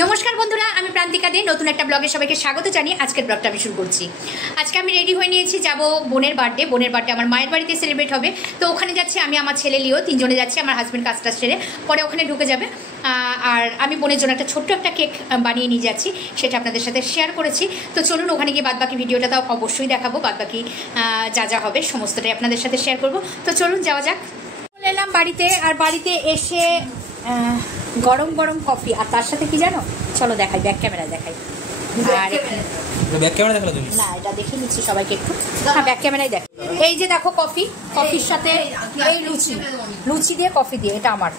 নমস্কার বন্ধুরা, আমি প্রান্তিকা দে নতুন একটা ব্লগে সবাইকে স্বাগত জানিয়ে আজকের ব্লগটা আমি শুরু করছি। আজকে আমি রেডি হয়ে নিয়েছি, যাব বোনের বার্থডে আমার মায়ের বাড়িতে সেলিব্রেট হবে। তো ওখানে যাচ্ছি আমি, আমার ছেলে লিও, তিনজনে যাচ্ছি। আমার হাজব্যান্ড কাজটা সেরে পরে ওখানে ঢুকে যাবে। আর আমি বোনের জন্য একটা ছোট্ট একটা কেক বানিয়ে নিয়ে যাচ্ছি, সেটা আপনাদের সাথে শেয়ার করেছি। তো চলুন ওখানে গিয়ে বাদবাকি ভিডিওটা তাও অবশ্যই দেখাবো, বাদবাকি যা যা হবে সমস্তটাই আপনাদের সাথে শেয়ার করব। তো চলুন যাওয়া যাক। চলে এলাম বাড়িতে, আর বাড়িতে এসে গরম গরম কফি, আর তার সাথে কি জানো, চলো দেখাই, ব্যাক ক্যামেরা দেখাই। আর ব্যাক ক্যামেরা দেখালো তুমি না, এটা দেখে নিচ্ছি সবাইকে একটু। হ্যাঁ, ব্যাক ক্যামেরাই দেখ। এই যে দেখো কফি, কফির সাথে এই লুচি দিয়ে কফি দিয়ে, এটা আমার,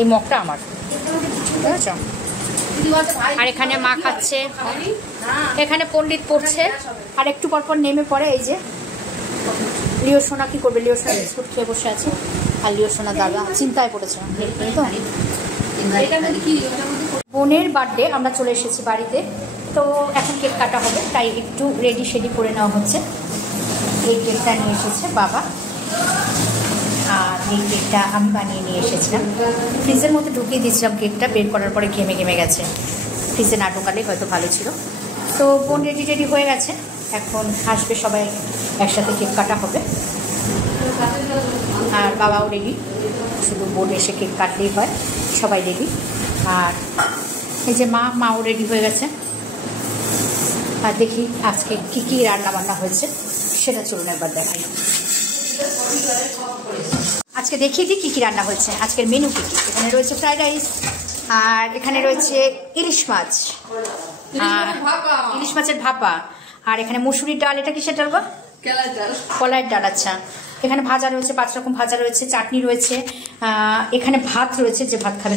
এই মগটা আমার, ঠিক আছে। আর এখানে মা খাচ্ছে, এখানে পণ্ডিত পড়ছে, আর একটু পরপর নেমে পড়ে। এই যে লিও সোনা কি করবে, লিও সোনা বিস্কুট খেয়ে বসে আছে, আর লিও সোনা দাদা চিন্তায় পড়েছে। তো বোনের বার্থডে আমরা চলে এসেছি বাড়িতে, তো এখন কেক কাটা হবে, তাই একটু রেডি শেডি করে নেওয়া হচ্ছে। এই কেকটা নিয়ে এসেছে বাবা, আর এই কেকটা আমি বানিয়ে নিয়ে এসেছিলাম। ফ্রিজের মধ্যে ঢুকিয়ে দিয়েছিলাম কেকটা, বের করার পরে ঘেমে গেছে, ফ্রিজে না ঢোকালে হয়তো ভালো ছিল। তো বোন রেডি হয়ে গেছে, এখন আসবে সবাই, একসাথে কেক কাটা হবে। আর বাবাও রেডি, শুধু বোন এসে কেক কাটলেই হয়, সবাই রেডি। আর এই যে মাও রেডি হয়ে গেছে। আর দেখি আজকে কী কী রান্না বান্না হয়েছে সেটা চলুন একবার দেখাই। আজকে দেখিয়ে দিই কী কী রান্না হয়েছে, আজকের মেনু কী কী। এখানে রয়েছে ফ্রাইড রাইস, আর এখানে রয়েছে ইলিশ মাছ, ইলিশ মাছের ভাপা, আর এখানে মুসুরির ডাল, এটা কিসের ডাল গো? কলাইয়ের ডাল। আচ্ছা, এখানে ভাজা রয়েছে, 5 রকম ভাজা রয়েছে, চাটনি রয়েছে, এখানে ভাত রয়েছে, যে ভাত খাবে।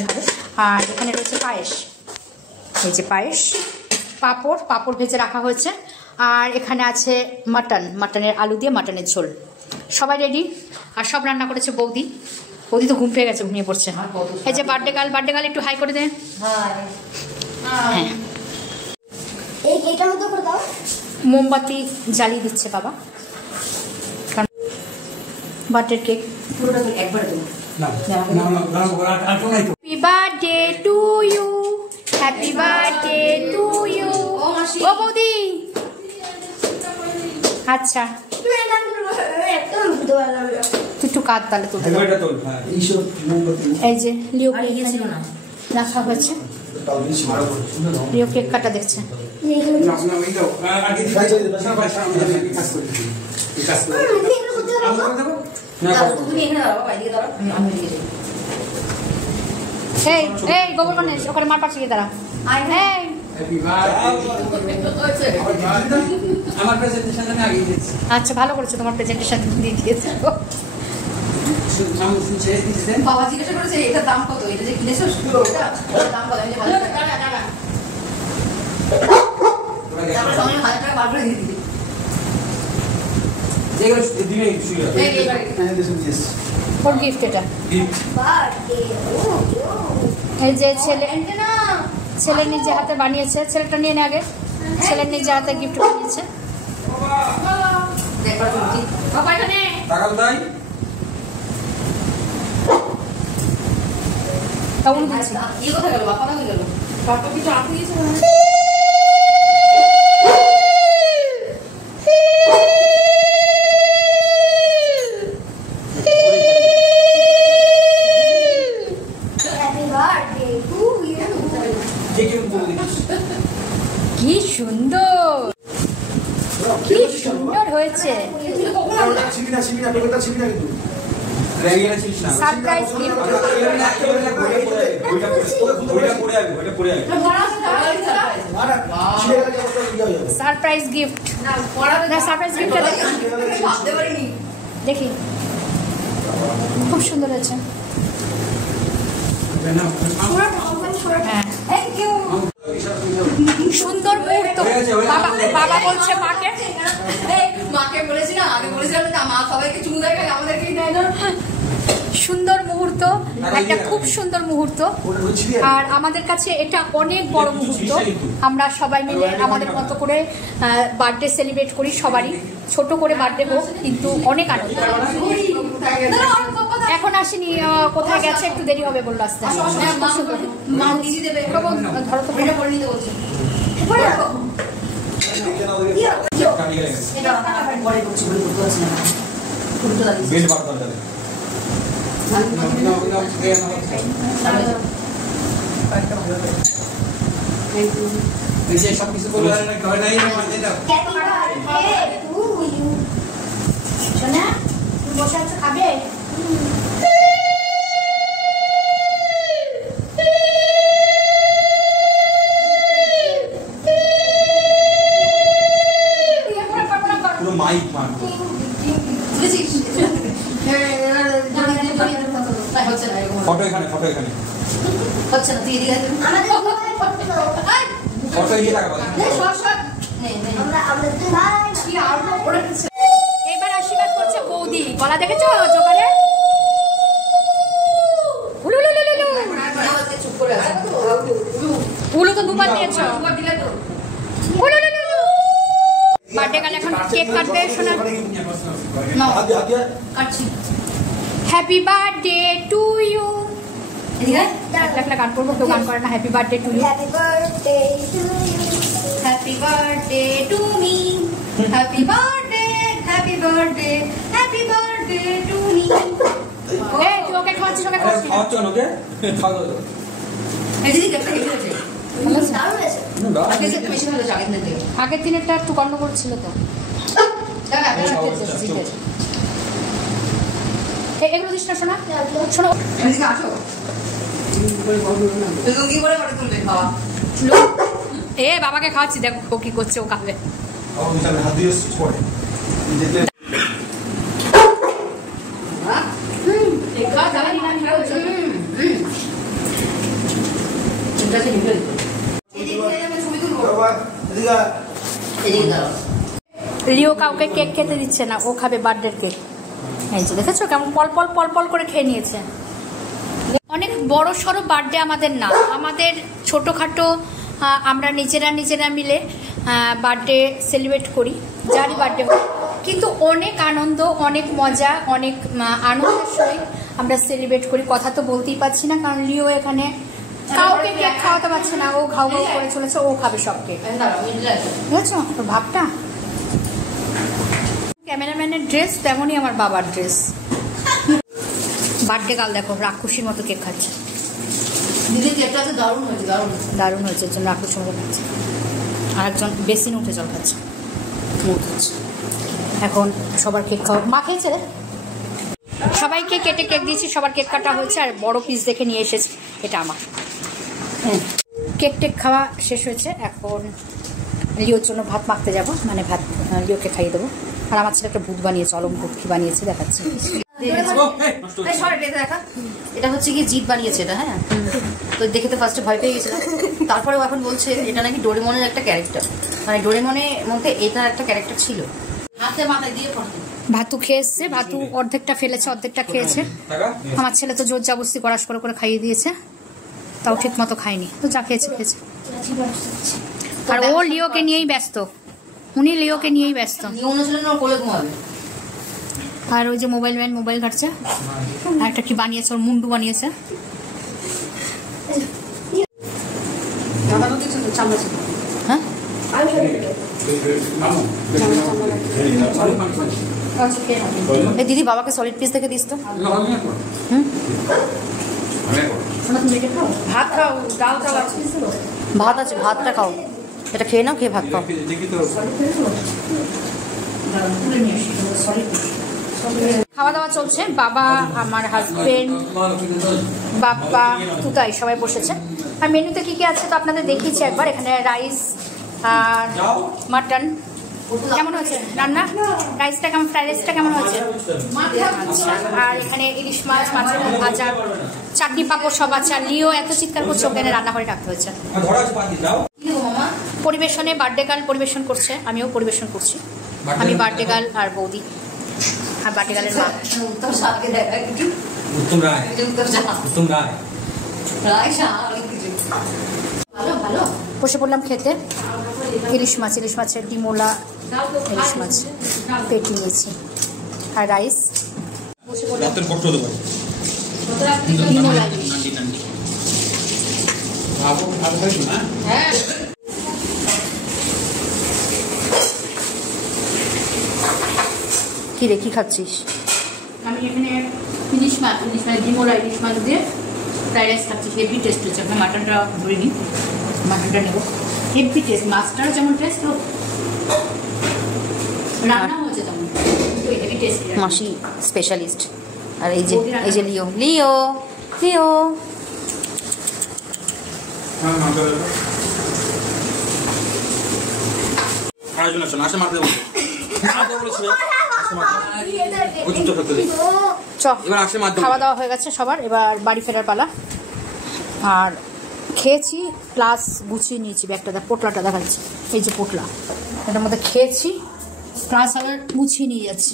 আর এখানে রয়েছে পায়েস, এই যে পায়েস, পাঁপড় ভেজে রাখা হয়েছে। আর এখানে আছে মাটনের আলু দিয়ে মাটনের ঝোল। সবাই রেডি, আর সব রান্না করেছে বৌদি তো ঘুম পেয়ে গেছে, ঘুমিয়ে পড়ছে। এই যে বার্থডে গার্ল একটু হাই করে দে। হ্যাঁ, মোমবাতি জ্বালিয়ে দিচ্ছে বাবা, কারণ বার্থডে কেক একবার দেবো। Happy birthday to you, happy birthday to you. ও বৌদি, আচ্ছা তুই একটু কাঁদ তাহলে তুলতে। এই যে লিও রাখা হয়েছে, লিও কেক কাটা দেখছে। এই গোবর মানে ওখানে মার পাশে গিয়ে দাঁড়া। আচ্ছা, ভালো করেছো, তোমার প্রেজেন্টেশন দিয়ে দিয়েছে। বাবা জিজ্ঞাসা করেছে এটার দাম কত, এটা যে কিনেছো দাম কত, ওর গিফট এটা। এই যে ছেলে নিজে হাতে বানিয়েছে, ছেলেটা নিয়ে নে আগে, ছেলের নিজে হাতে গিফট বানিয়েছে। কেমন দিচ্ছি কোথায় গেল বাবা, কোথায় গেল বাবা, কিছু আপনি দিয়েছে কি সুন্দর, কি সুন্দর হয়েছে। Surprise gift, surprise gift, surprise গিফটটা দেখি, খুব সুন্দর হয়েছে। সুন্দর মুহূর্ত, বাবা বলছে মাকে বলেছি না, আগে বলেছিলাম না, মা সবাইকে চুমু দেখায়, আমাদেরকেই দেয় না। সুন্দর মুহূর্ত, একটা খুব সুন্দর মুহূর্ত। আর আমাদের কাছে এটা অনেক বড় মুহূর্ত, আমরা সবাই মিলে আমাদের মতো করে বার্থডে সেলিব্রেট করি, সবারই ছোট করে বার্থডে হোক, কিন্তু অনেক আনন্দ। এখন আসেনি, কোথায় গেছে, একটু দেরি হবে বললো আসতে। মা দিদি দেবে ধরো তো এটা করে নিতে বলছি এটা পরে করছি বলে করতে পারছি না উল্টো দাঁড়িয়ে বেল বাড়তে হবে এসে সব কিছু করে না কয় নাই এটা শোনা তুমি বসে আছো, খাবে? পুরো মাইক মান ফটো এখানে হচ্ছে না তুই এদিকে ফটো এগিয়ে রাখবা এবার আশীর্বাদ করছে বৌদি, গলা দেখেছো জোগাড়ে? চুপ করে আছে উলু তো দুবার দিয়েছো। বার্থডে গাল এখন কেক কাটবে শোনা। কাটছি হ্যাপি বার্থডে টু ইউ। এদিকে একটা গান করবো, কেউ গান করে না। Happy birthday to you. Happy birthday to me happy birthday to me এই তুই ওকে খাওয়াচ্ছিস, ওকে খাওয়াচ্ছিস না? খাওয়াচ্ছ ওকে খাওয়া দাও এই দিদি একটা হেভি হয়েছে দারুণ হয়েছে আগে যেতে বেশি ভালো লাগে না দেখে আগের দিনেরটা একটু গন্ডগোল ছিল তো। এগুলো দিস না শোনা, শোনো। এদিকে আসো তুমি কি করে করে তুলবে খাওয়া এ বাবাকে খাওয়াচ্ছি, দেখো ও কি করছে, ও খাবে। হাত দিয়ে পড়ে লিও কাউকে কেক খেতে দিচ্ছে না, ও খাবে বার্থডে কেক। এই যে দেখেছো কেমন পল পল পল পল করে খেয়ে নিয়েছে। অনেক বড় সড়ো বার্থডে আমাদের না, আমাদের ছোটোখাটো আমরা নিজেরা মিলে বার্থডে সেলিব্রেট করি, যারই বার্থডে হোক, কিন্তু অনেক আনন্দ, অনেক মজা, অনেক আনন্দের সহিত আমরা সেলিব্রেট করি। কথা তো বলতেই পারছি না, কারণ লিও এখানে কাউকে কেক খাওয়াতে পারছে না, ও ঘাউ ঘাউ করে চলেছে, ও খাবে সব কেক। বুঝেছো তোর ভাবটা? ক্যামেরাম্যানের ড্রেস তেমনই আমার বাবার ড্রেস। বার্থডে গাল দেখো রাক্ষসীর মতো কেক খাচ্ছে। দিদি কেকটা তো দারুণ হয়েছে দারুণ হয়েছে, একজন রাক্ষসীর মতো খাচ্ছে, আর একজন বেসিন উঠে জল খাচ্ছে। এখন সবার কেক খাওয়া, মা খেয়েছে রে। সবাইকে কেটে কেক দিয়েছি, সবার কেক কাটা হয়েছে, আর বড় পিস দেখে নিয়ে এসেছি, এটা আমার। কেক টেক খাওয়া শেষ হয়েছে, এখন লিওর জন্য ভাত মাখতে যাব, মানে ভাত লিওকে খাইয়ে দেবো। আর আমার ছেলে একটা ভূত বানিয়েছে, অলম ভূত কি বানিয়েছে দেখাচ্ছি। এটা হচ্ছে কি জিদ বানিয়েছে এটা, হ্যাঁ তো দেখে তো ফার্স্টে ভয় পেয়ে গেছিলাম, তারপরেও এখন বলছে এটা নাকি ডোরেমনের একটা ক্যারেক্টার, মানে ডোরেমনের মধ্যে এটার একটা ক্যারেক্টার ছিল। হাতে মাথায় দিয়ে ভাতু খেয়ে এসছে, ভাতু অর্ধেকটা ফেলেছে, অর্ধেকটা খেয়েছে। আমার ছেলে তো জোর জাবস্তি করাস করে খাইয়ে দিয়েছে, তাও ঠিক মতো খায়নি, তো যা খেয়েছে খেয়েছে। আর ও লিওকে নিয়েই ব্যস্ত, উনি লিওকে নিয়েই ব্যস্ত। আর ওই যে মোবাইল ম্যান মোবাইল ঘাটছে, আর একটা কি বানিয়েছে, ওর মুন্ডু বানিয়েছে। হ্যাঁ এই দিদি বাবাকে সলিড পিস দেখে দিস তো। ভাত খাও, ডাল চাল আছে, ভাত আছে, ভাতটা খাও, এটা খেয়ে নাও, খেয়ে ভাত খাও। খাওয়া দাওয়া চলছে, বাবা, আমার হাজবেন্ড, বাপ্পা, তুতাই সবাই বসেছে। আর মেনুতে কি কি আছে তো আপনাদের দেখিয়েছি একবার। এখানে রাইস আর মাটন। কেমন হচ্ছে রান্না? রাইসটা কেমন, ফ্রাইড রাইসটা কেমন হচ্ছে? আচ্ছা, আর এখানে ইলিশ মাছ, মাছের ভাজা, চাটনি পাঁপড় সব আছে। আর লিও এত চিৎকার করছে, ওখানে রান্না করে রাখতে হয়েছে। পরিবেশনে বার্থডে গার্ল পরিবেশন করছে, আমিও পরিবেশন করছি। আমি বার্থডে গার্ল আর বৌদি, আর বার্থডে গার্লের মা বসে পড়লাম খেতে। ইলিশ মাছের ডিমোলা ইলিশ মাছ পেটি নিয়েছি, আর রাইস। বসে পড়লাম। হ্যাঁ কি রে কি খাচ্ছিস? আমি এখানে ইলিশ মাছ ডিমোলা ইলিশ মাছ দিয়ে ফ্রাইড রাইস খাচ্ছি। হেভি টেস্ট হচ্ছে। আমি মাটনটা ধরে নিই, মাটনটা নেব। হেভি টেস্ট, মাছটার যেমন টেস্ট রান্না হচ্ছে তেমন, হেভি টেস্ট। মাসি স্পেশালিস্ট। আর এই যে লিও লিও লিও খাওয়া দাওয়া হয়ে গেছে সবার, এবার বাড়ি ফেরার পালা। আর খেয়েছি প্লাস গুছিয়ে নিয়েছি ব্যাগটা, পোটলাটা দেখাচ্ছি। এই যে পোটলা, এটার মধ্যে খেয়েছি প্লাস আবার গুছিয়ে নিয়ে যাচ্ছি।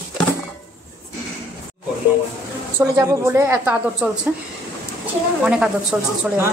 চলে যাব বলে এত আদর চলছে, অনেক আদর চলছে। চলে যাবো।